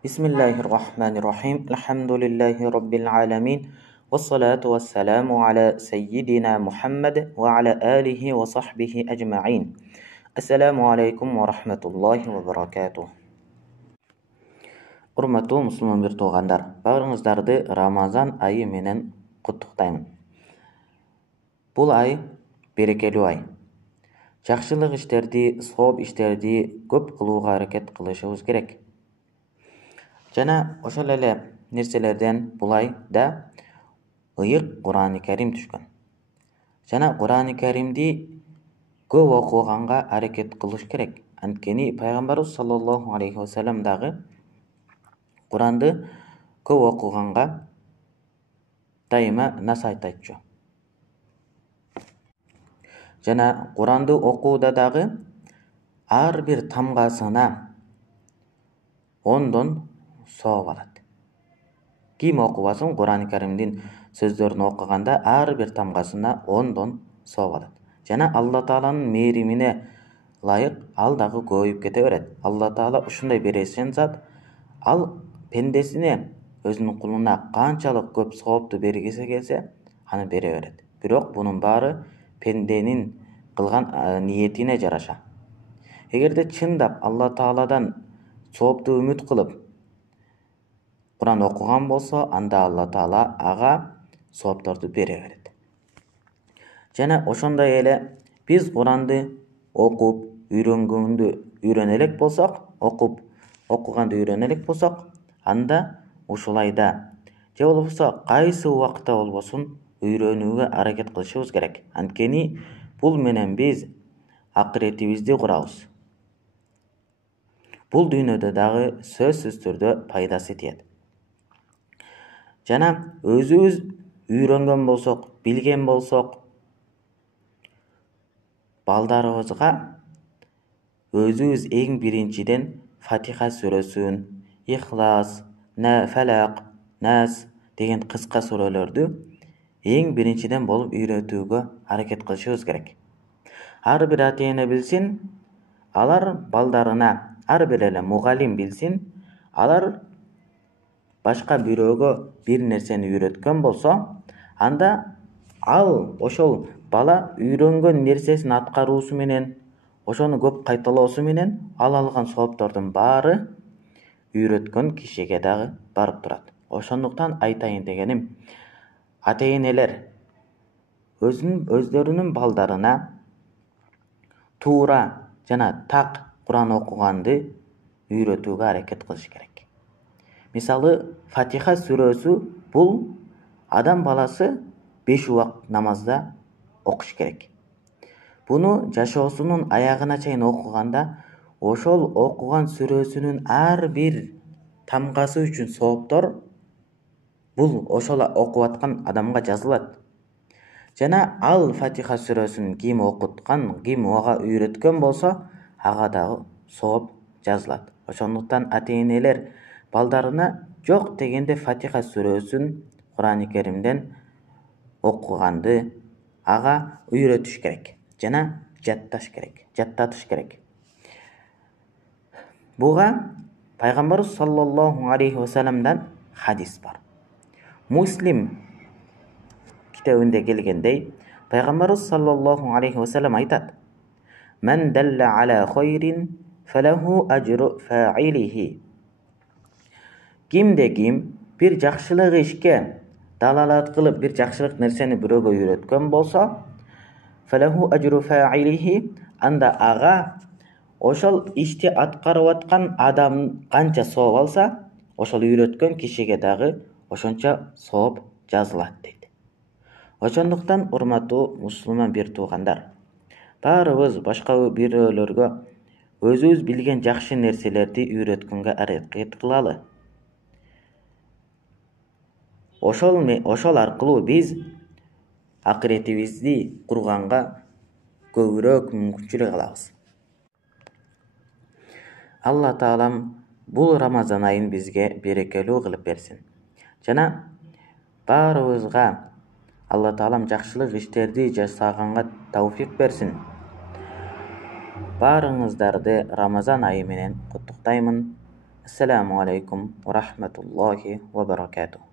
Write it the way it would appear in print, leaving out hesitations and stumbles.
Bismillahirrahmanirrahim. Elhamdülillahi Rabbil alamin. Ve salatu ve selamu ala seyyidina Muhammed ve ala alihi ve sahbihi ecma'in. Esselamu aleykum ve rahmetullahi ve berekatuh. Урматтуу мусулман бир туугандар, баарыңыздарды Рамазан айы менен куттуктаймын. Бул ай берекелүү ай. Жакшылык иштерди, сооп иштерди көп кылууга аракет кылышыбыз керек. Жана ошол эле нерселерден бул айда ыйык Кур'ан-ы Карим түшкөн. Жана Кур'ан-ы Каримди көп окуганга аракет кылыш керек. Анткени пайгамбарыбыз саллаллаху алейхи ва саллям дагы Куранды көп окуганга дайыма насаат айтчу. Жана Куранды окууда дагы ар бир тамгасына 10дон сооп алат. Ким окубасын Кур'ан-ы Каримдин сөздөрүн окуганда ар бир тамгасына 10дон сооп алат. Жана Алла Тааланын мээримине ылайык ал дагы көбөйүп кете берет. Алла Таала ушундай бересен зат, ал пендесине өзүнүн кулуна канчалык көп соопту бергиси келсе, аны бере берет. Бирок бунун баары пенденин кылган ниетине жараша. Эгерде чындап Алла Тааладан соопту үмүт кылып Куран окуган болсо, анда Алла Таала ага соопторду бере берет. Жана ошондой эле биз Куранды окуп, үйрөнө элек болсок, анда ушулайда же болбосо кайсы убакта болбосун үйрөнүүгө аракет кылышыбыз керек. Анткени бул менен биз акыретибизди курабыз. Бул дүйнөдө дагы сөзсүз түрдө пайдасы тиет. Жана өзүбүз үйрөнгөн болсок, билген болсок, балдарыбызга өзүбүз эң биринчиден Фатиха сүрөсүн, Ихлас, Фалак, Нас деген кыска сүрөлөрдү эң биринчиден болуп үйрөтүүгө аракет кылышыбыз керек. Ар бир ата-эне билсин, алар балдарына, ар бир эле мугалим билсин, алар башка бирөөгө бир нерсени үйрөткөн болсо, анда ал ошол бала үйрөнгөн нерсесин аткаруусу менен, ошону көп кайталоосу менен ал алган сооптордун баары үйрөткөн кишиге дагы барып турат. Ошондуктан айтайын дегеним, ата-энелер өздөрүнүн балдарына туура жана так Куран окуганды үйрөтүүгө аракет кылыш керек. Мисалы, Фатиха сүрөсү бул адам баласы 5 убакыт намазда окуш керек. Буну жашоосунун аягына чейин окуганда, ошол окуган сүрөсүнүн ар бир тамгасы үчүн сооптор бул ошол окуп аткан адамга жазылат. Жана ал Фатиха сүрөсүн ким окуткан, ким ага үйрөткөн болсо, ага дагы сооп жазылат. Ошондуктан ата-энелер балдарына жок дегенде Фатиха сүрөсүн Кур'ан-ы Каримден окуганды ага үйрөтүш керек. Жана жаттатыш керек. Буга пайгамбарыбыз саллаллаху алейхи ва салламдан хадис бар. Муслим китебинде келгендей, пайгамбарыбыз саллаллаху алейхи ва саллям айтат: "Мен далла аля хайрин фалаху ажру фаилихи." Кимде ким бир жакшылык ишке далалат кылып, бир жакшылык нерсени бирөөгө үйрөткөн болсо, фалаху ажру фаилихи, анда ага ошол ишти аткарып аткан адам канча сооп алса, ошол үйрөткөн кишиге дагы ошончо сооп жазылат дейт. Ошондуктан урматтуу мусулман бир туугандар, баарыбыз башка бирөөлөргө өзүбүз билген жакшы нерселерди үйрөткөнгө аракет кылалы. Ошол аркылуу биз акыретибизди курганга көбүрөөк мүмкүнчүлүк алабыз. Алла Таалам бул Рамазан айын бизге берекелүү кылып берсин. Жана баарыбызга Алла Таалам жакшылык иштерди жасаганга тауфик берсин. Баарыңыздарды Рамазан айы менен куттуктаймын. Assalamu alaikum wa rahmatullahi wa barakatuh.